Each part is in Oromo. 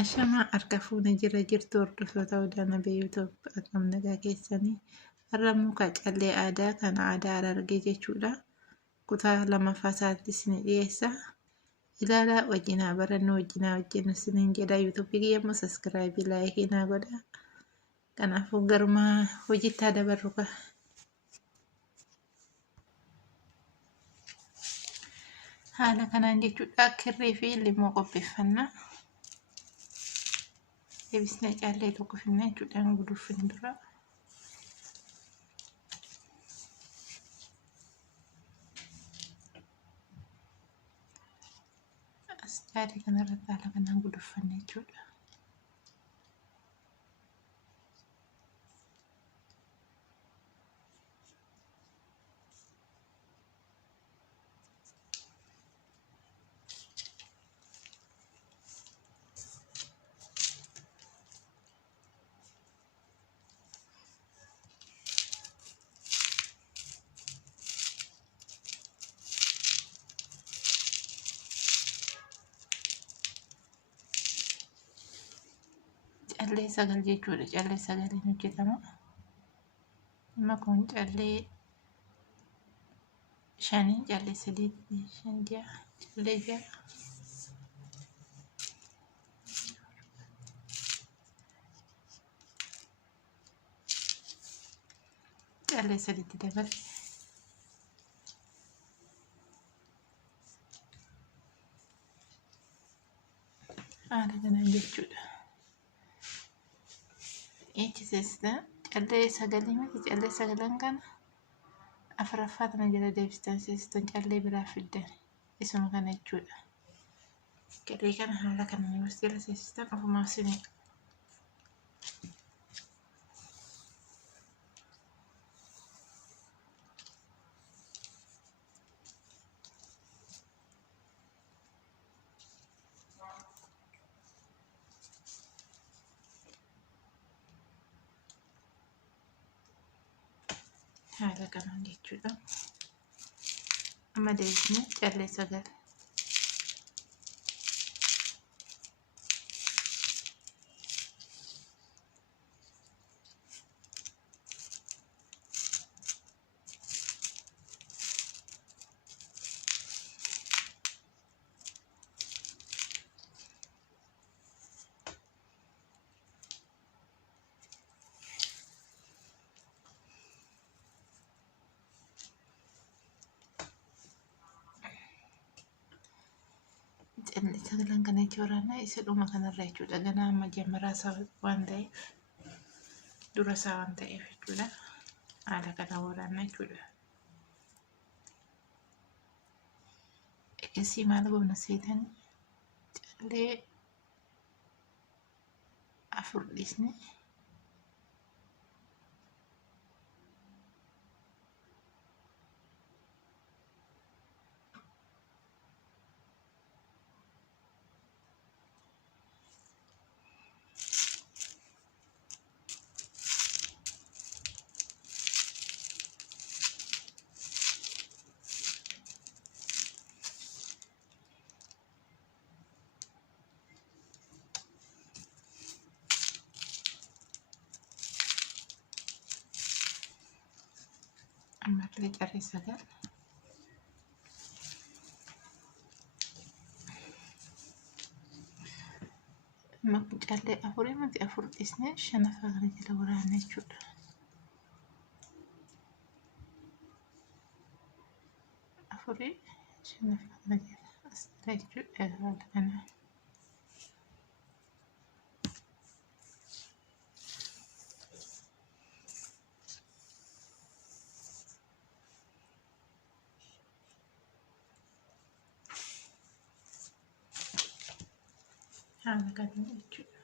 Ashamaa harka fuunee jirtu hordoftoota Odaana Beeyuutoop akkam nagaa keessanii har'a muka callee aadaa kan aadaa Harargee jechuudha. Kutaa lammaffaa isaatti isin dhiyeessa. Ilaalaa wajjinaa barannoo wajjinaa wajjin isiniin jedha. Yuutuubii kiyya saskiraayibii laayikii naa godha. Kanaafuu garumaa hojiitti haa dabarru. Haala kanaan jechuudha kirrii fi limoo qopheeffannaa. Deebisnee callee tokko finna jechuudha guduufin dura. As callee kanarratti haala kanaan guduufanne jechuudha. Callee sagal jechuudha. Callee sagaliin hojjetama. Amma kun callee shanii, callee sadii, shan ja'a, callee ja'a. Callee sadiitti dabale. Haala kanaan jechuudha. Eechiseessa callee sagalii miti callee sagalan kana afuraffaa kana jala deebistan seessitan callee biraa fiddan isuma kana jechuudha. Callee kana haala kanaan yoo jala seessitan ofumaa isinii haala kanaan jechuudha. Amma deebisnee callee sagal. Callee sagalan kana jechuudha isa dhuma kanarra jechuudha. Ganaa amma jammaraa isaa waan ta'eef dura isaa waan ta'eef jechuudha. Haala kana waraanna jechuudha. Eegasii maal goona seetan callee afur dhiisne amma callee callee sagal. Amma kun callee afurii miti afur dhiisne shanaffaa kana jala waraanna jechuudha. Afurii shanaffaa kana jala as jala jechuudha. Haala kanaan. Haala kanaan jechuudha.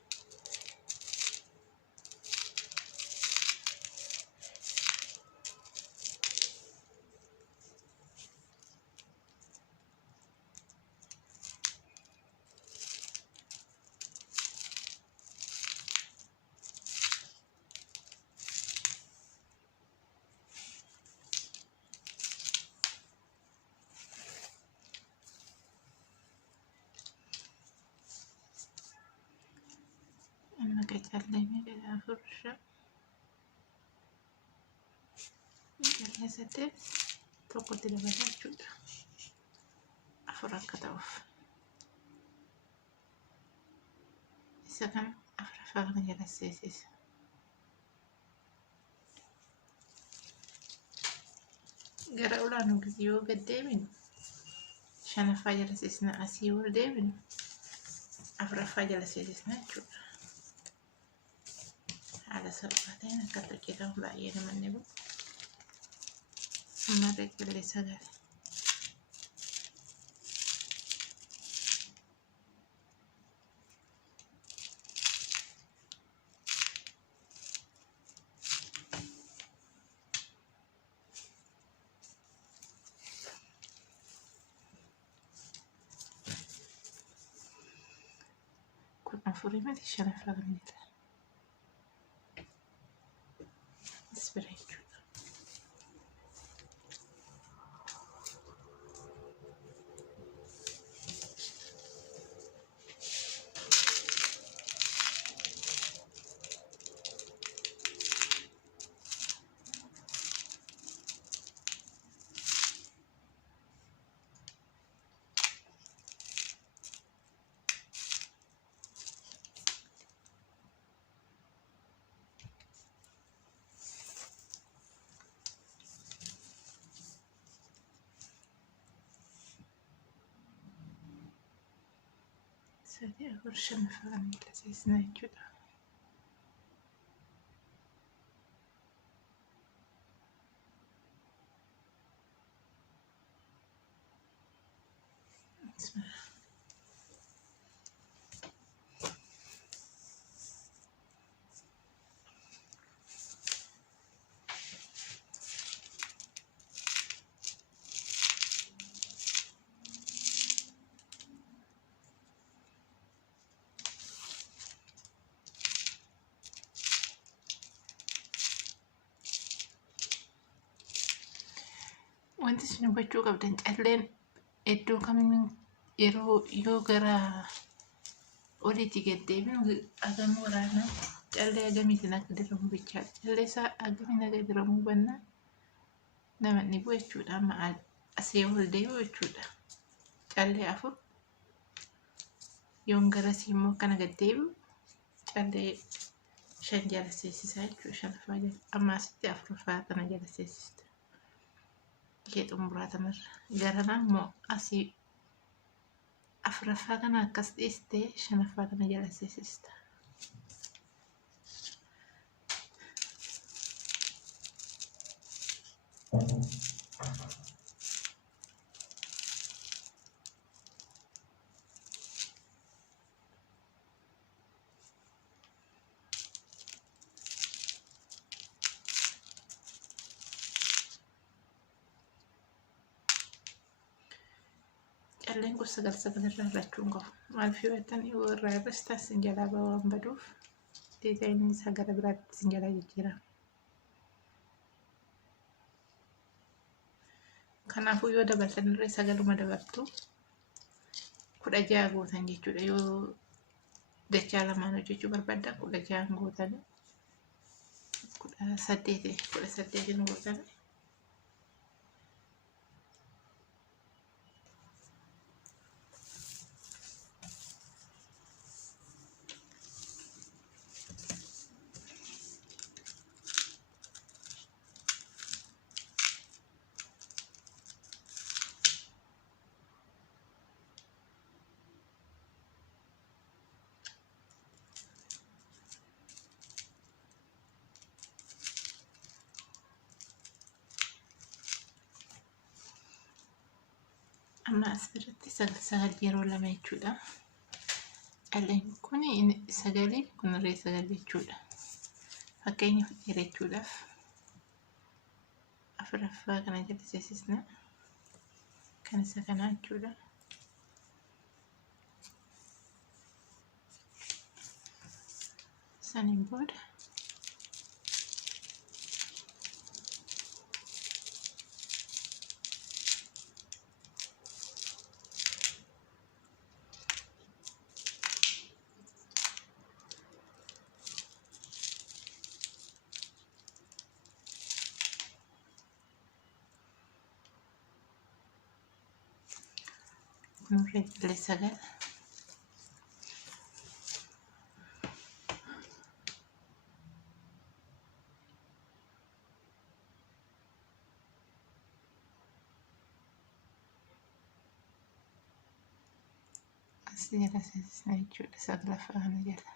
callee meeqa afur shan callee saddeet tokkotti dabalaa jechuudha. Afur akka ta'uuf isa kana afuraffaa kana jala seensisa. Gara olaanuu gisee yoo gad deebinu shanaffaa jala seensisna, asii ol deebinu afuraffaa jala seensisna jechuudha. Haala salphaa ta'een akkatti hojjetamu baay'ee namatti tolu. Marree callee sagal. Kun afurii miti shanaffaa kana jala. Asbira jechuudha. Sadii afur shanaffaa kana jala seensisna jechuudha. Asbira. Wanti isin hubachuu qabdan calleen iddoo kamiin yoo gara oliitti gad deebinu hagam waraana callee hagamiitiin akka diramu bichaadha. Callee isaa hagamiin akka diramu hubannaan namatti bu'u jechuudha. Amma asii ol deebi'u jechuudha. Callee afur yoon garasii immoo kana gad deebi'u callee shan jala seensisa jechuudha. Shanaffaa jala amma asitti afuraffaa kana jala seensista. Ishee xumuraa kanarra garanaa immoo asii afuraffaa kana akkas dhiistee shanaffaa kana jala seensista. Calleen kun sagal irraa irrachuu hin qabu. Maaliif yoo jettan yoo irraa irrastan sin jalaa waan baduuf diizaayiniin isaa gara biraatti sin jalaa jijjiirama. Kanaafuu yoo dabaltan irree sagaluma dabaltu 16 gootan jechuudha. Yoo dachaa lamaan hojjechuu barbaaddan 16 gootan 18 gootan. Amma asirratti sagal yeroo lama jechuudha. Calleen kun sagalii kun irree sagal jechuudha. Fakkeenyaaf dheerachuudhaaf afuraffaa kana jala seensisna. Kan isa kanaa jechuudha. Saniin booda Nurra callee sagal. As jala seensisna jechuudha saglaffaa kana jala.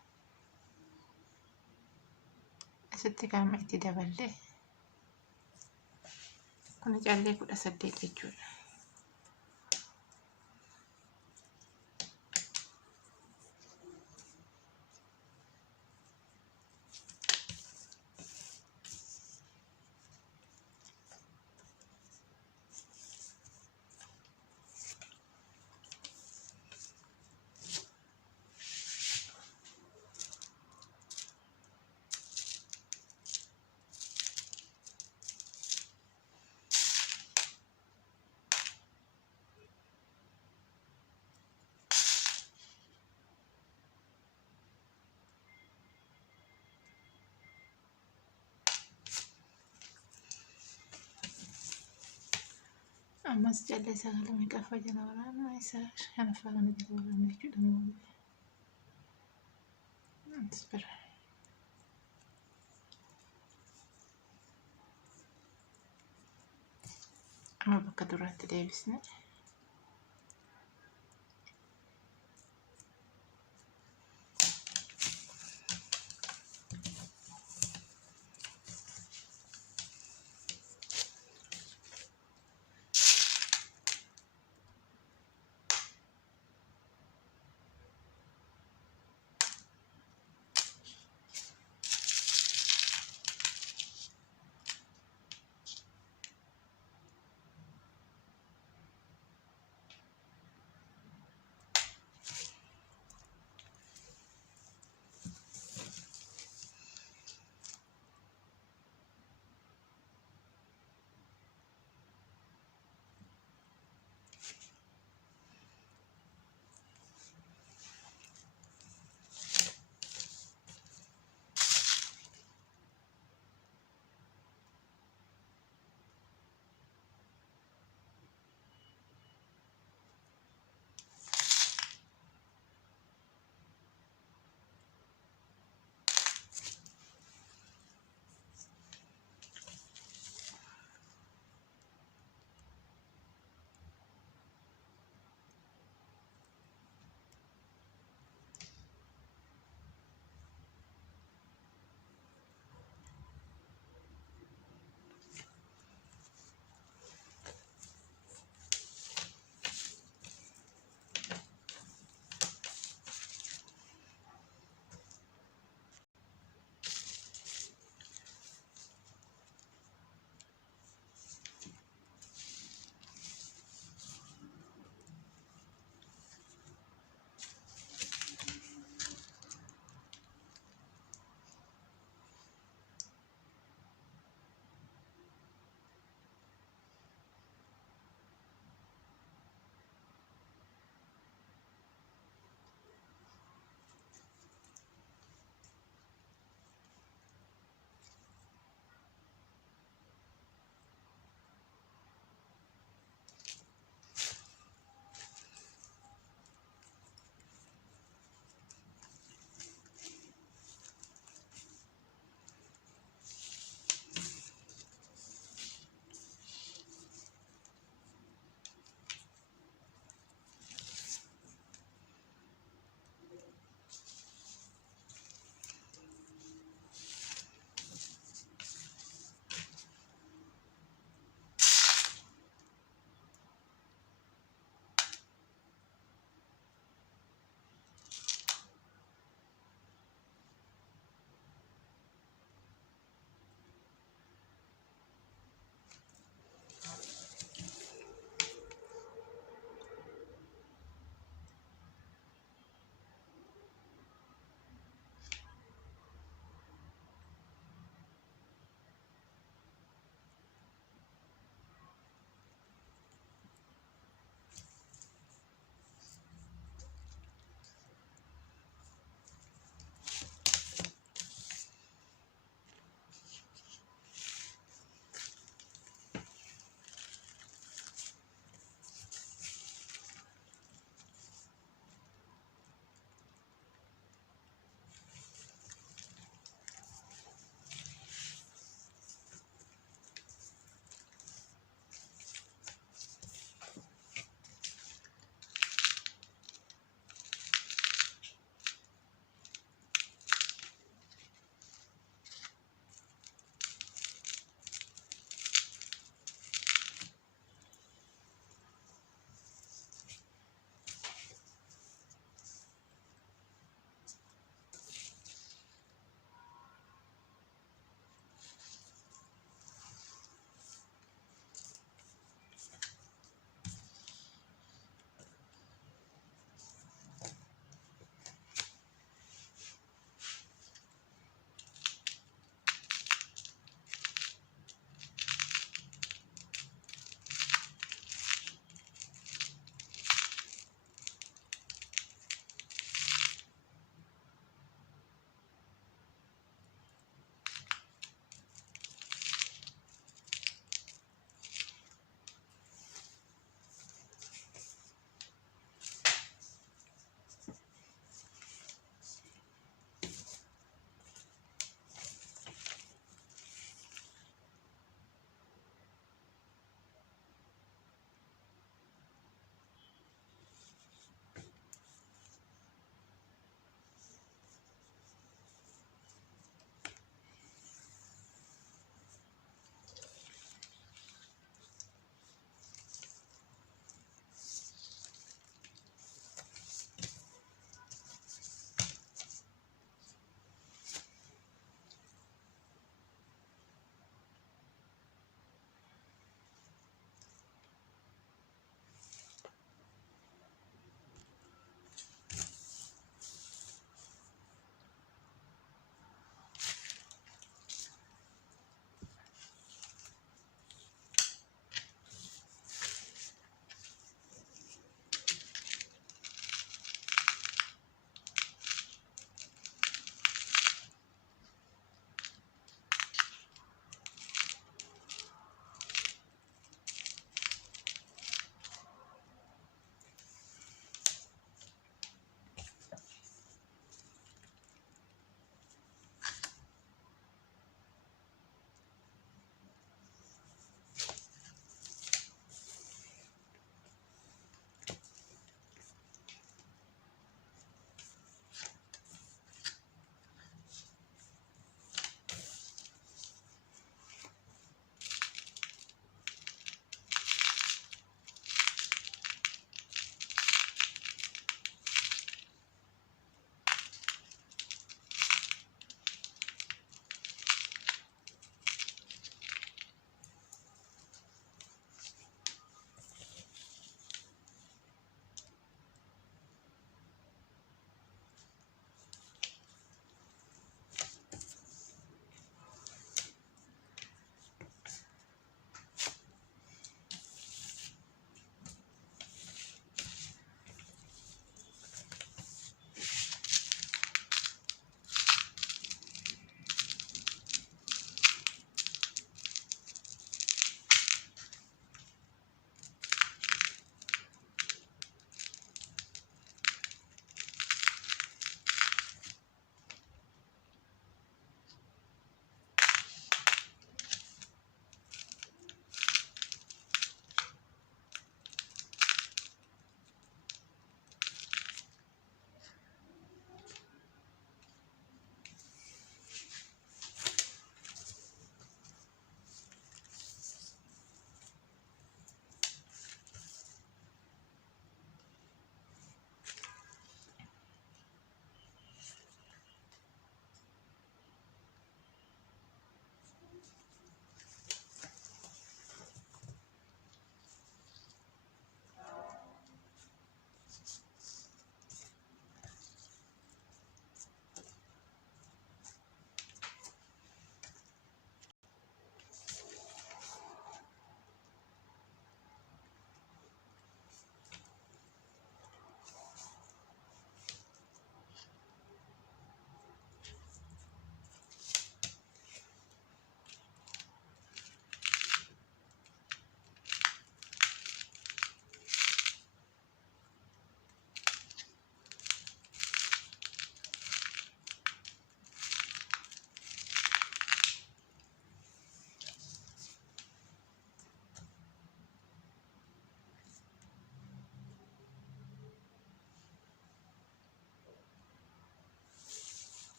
Asitti qaama itti daballee kun callee 18 jechuudha. Ammas callee sagaltamii qaffa jala waraabna isaa shanaffaa kana jala waraabna jechuudha. As bira. Amma bakka duraatti deebisne.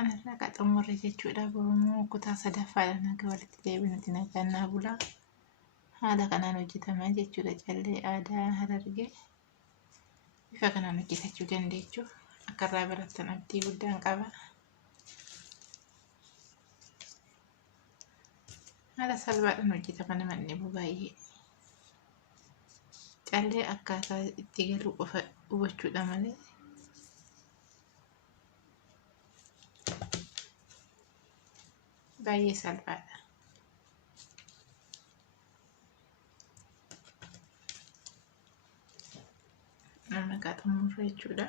Anarraa qaxxaamurre jechuudha. Borummoo kutaa sadaffaadha naga walitti deebinuti nagaannaa bulaa. Haala kanaan hojjetama jechuudha. Callee aadaa Harargee bifa kanaan hojjetachuu dandeechu. Akka irraa barattan abdii guddaan qaba. Haala salphaadhaan hojjetama nama dhibu baay'ee. Callee akkaataa itti galu qofa hubachuudha malee. Baay'ee salphaadha. Nama qaxxaamurre jechuudha.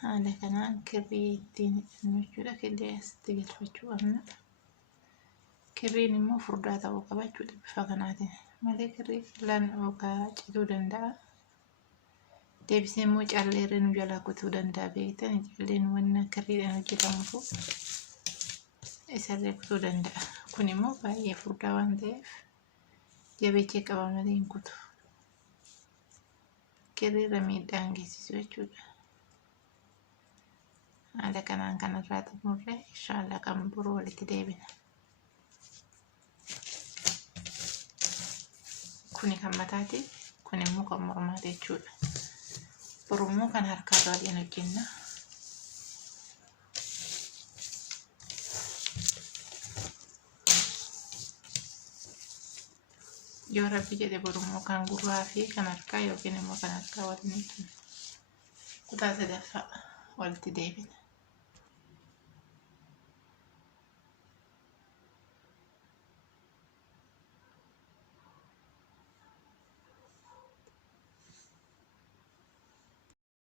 Haala kanaan kirrii ittiin jechuudha. Kirrii asitti galfachuu qabna. Kirriin immoo furdaa ta'uu qaba jechuudha bifa kanaatiin. Malee kirrii filan yookaan cituu danda'a. Deebisee immoo callee irra nu jalaa kutuu danda'a beektan. Calleen wanna kirriidhaan hojjetamutu isarree kutuu danda'a. Kun immoo baay'ee furdaa waan ta'eef jabeechee qaba malee hin kutu. Kirrii irra miidhaa hin geessisu jechuudha. Haala kanaan kanarraa xumurre inshaallah kan biroo walitti deebina. Kuni kan mataati, kun immoo kan mormaati jechuudha. Borummoo kan harkaa waliin hojjenna. Yoo rabbi jedhe borummoo kan gurraa fi kan harkaa yookiin immoo kan harkaa waliin hojjenna. Kutaa sadaffaa walitti deebina.